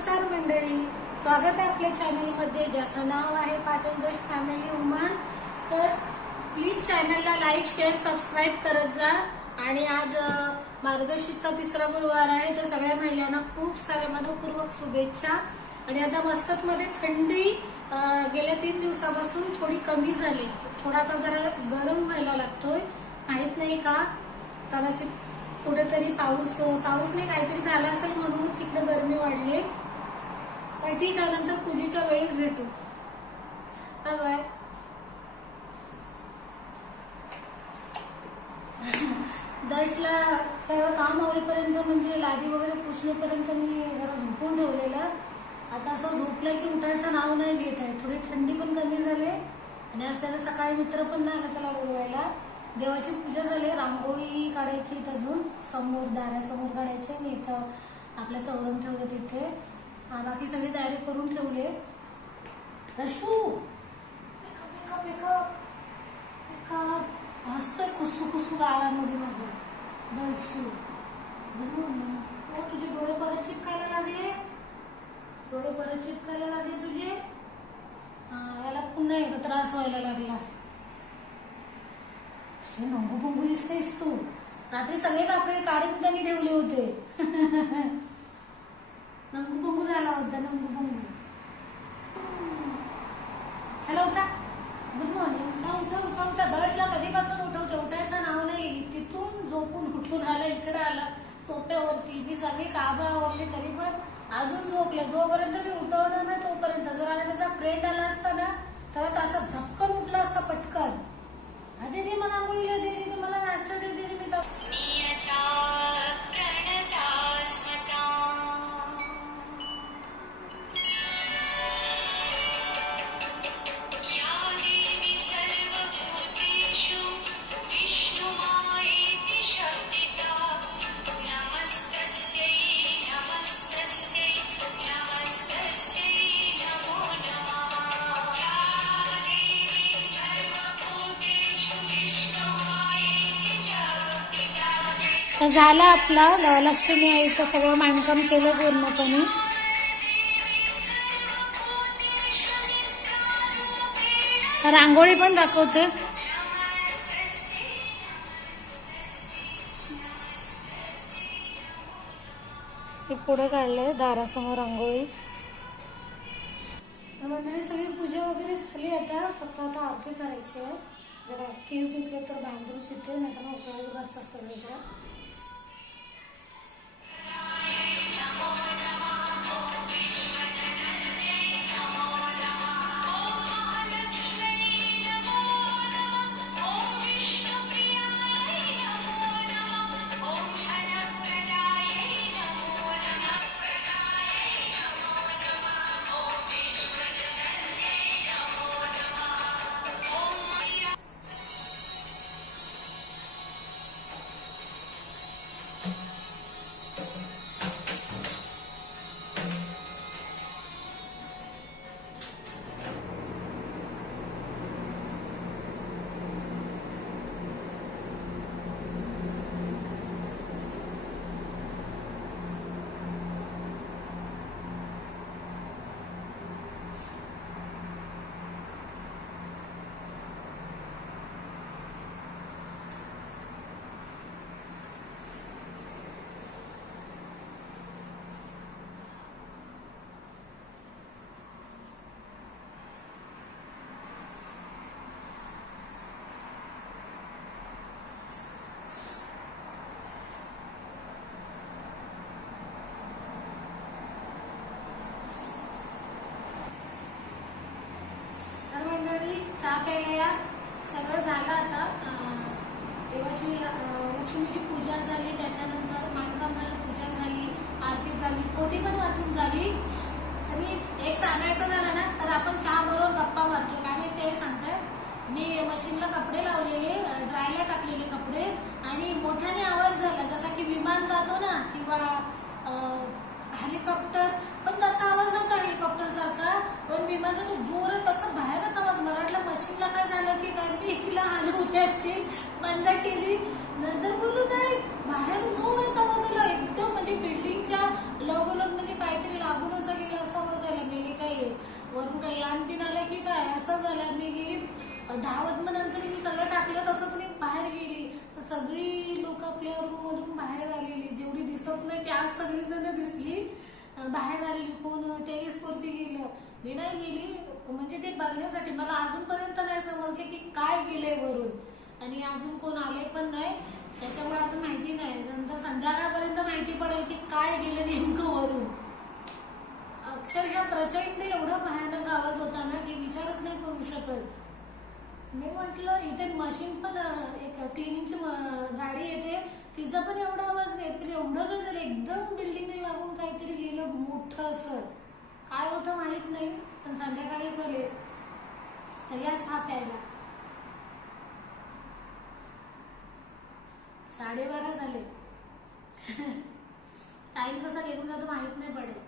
नमस्कार मंडळी, स्वागत आहे आपल्या चॅनलमध्ये ज्याचं नाव आहे पाटील जोश फॅमिली वुमन। तर प्लीज चॅनलला लाईक शेअर सबस्क्राईब करत जा। आणि आज मार्गशीर्षचा तिसरा गुरुवार आहे, तर सगळ्या महिलांना खूप साऱ्या मनपूर्वक शुभेच्छा। आणि आता मस्कतमध्ये थंडी गेल्या 3 दिवसापासून थोडी कमी झाली, थोडा आता जरा गरम व्हायला लागतोय, माहित नाही का, कदाचित कुठेतरी पाऊस नाही काहीतरी झाला असेल म्हणूनच इकडे गरमी वाढली। तर ठीक आहे, नंतर पूजेच्या वेळेस भेटू, बाय बाय। दर्शला सगळं काम आवरेपर्यंत म्हणजे लादी वगैरे पुसण्यापर्यंत मी जरा झोपून ठेवलेलं। आता असं झोपलं की उठायचं नाव नाही घेत आहे, थोडी थंडी पण कमी झाली आणि आज त्याला सकाळी मित्र पण नाही आला त्याला बोलवायला। देवाची पूजा झाली, रांगोळी काढायची अजून समोर दारासमोर काढायची, मी इथं आपल्या चौरंग ठेवलं तिथे, बाकी सगळी तयारी करून ठेवले। दशू हसतोय खुसू खुसू गावामध्ये माझं दशू। तुझे डोळे परत चिपकायला लागले, डोळे परत चिपकायला लागले तुझे, याला पुन्हा एकदा त्रास व्हायला लागला। नंगू पंगू दिसतेस तू, रात्री सगळे कपडे काढून त्यांनी ठेवले होते। नंगू पंगू झाला होता, नंगू पंगू। चला उठा, गुड मॉर्निंग, उठा उठा उठा। दर्शला कधीपासून उठवते, उठायचं नाव नाही, तिथून झोपून उठून आला, इकडे आला सोप्यावरती। मी सगळी कामं आवरली तरी पण अजून झोपले, जोपर्यंत मी उठवणार नाही तोपर्यंत। जर आला त्याचा फ्रेंड आला असता ना तर असा झपकन उठला असता पटकन। दीदी मला आंघोळीला दे, दीदी मला नाश्ता दे, दीदी मी झाला आपला लक्ष्मी आईचं सगळं मांडकाम केलं पूर्णपणे। रांगोळी पण दाखवते, पुढे काढले दारासमोर रांगोळी। मंडळी सगळी पूजा वगैरे झाली, आता फक्त आता आरती करायची आहे। जरा केस धुतले तर बांधून तिथे, नाही तर मग उकळत बसतात सगळीकडे। चहा प्यायला या, सगळं झालं। आता देवाची लक्ष्मीची पूजा झाली, त्याच्यानंतर मांडकाम झालं, पूजा झाली, आरती झाली, पोथी पण वाचून झाली। आणि एक सांगायचं झालं ना तर आपण चहा बरोबर गप्पा मारतो, काय माहिती आहे सांगताय, मी मशीनला कपडे लावलेले, ड्रायला टाकलेले कपडे, आणि मोठ्याने आवाज झाला जसा की विमान जातो ना किंवा हेलिकॉप्टर, पण तसा आवाज नव्हता हेलिकॉप्टर सारखा, पण विमानाचा तो जोरात असा भयानक आवाज। मराठला मशीनला काय झालं की काय, मी तिला हलवण्याची बंद केली, नंतर बोललो नाही बाहेर जोरात आवाज आला एकदम, म्हणजे बिल्डिंगच्या लगोलग म्हणजे काहीतरी लागूनच दिसत नाही ती आज सगळीजण दिसली. बाहेर आली, कोण टेरेस वरती गेलं, मी नाही गेली. म्हणजे ते बघण्यासाठी मला अजूनपर्यंत नाही समजले की काय गेलंय वरून, आणि अजून कोण आले पण नाही, त्याच्यामुळे अजून माहिती नाही. नंतर संध्याकाळपर्यंत माहिती पडेल की काय गेलं नेमकं वरून. अक्षरशः प्रचंड एवढा भयानक आवाज होता ना की विचारच नाही करू शकत. मी म्हटलं इथे मशीन पण एक क्लिनिंगची गाडी येते, तिचा पण एवढा आवाज नाही, पण एवढं काय झालं, एकदम बिल्डिंगला लागून काहीतरी गेलं मोठं असं. काय होतं माहित नाही, पण संध्याकाळी कळले. तर या चहा प्यायला 12:30 झाले. टाइम कसा निघून जातो माहित नाही पडेल.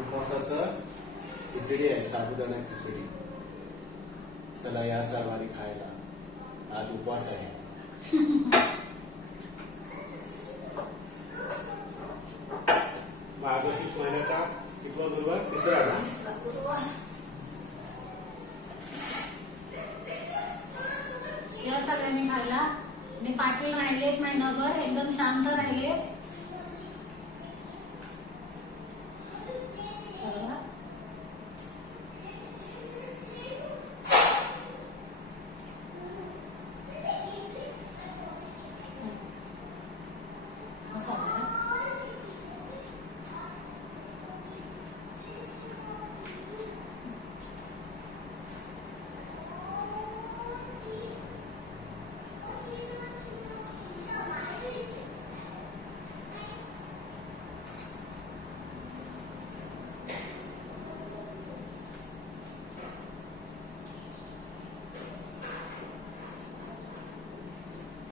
उपवासाचं खिचडी आहे, साबुदाणा खिचडी. चला या सर्वांनी खायला, आज उपवास आहे. मार्गशीर्ष महिन्याचा कितवा गुरुवार? तिसरा गुरुवार. या सगळ्यांनी खायला. आणि पाटील राहिले 1 महिनाभर एकदम शांत राहिले.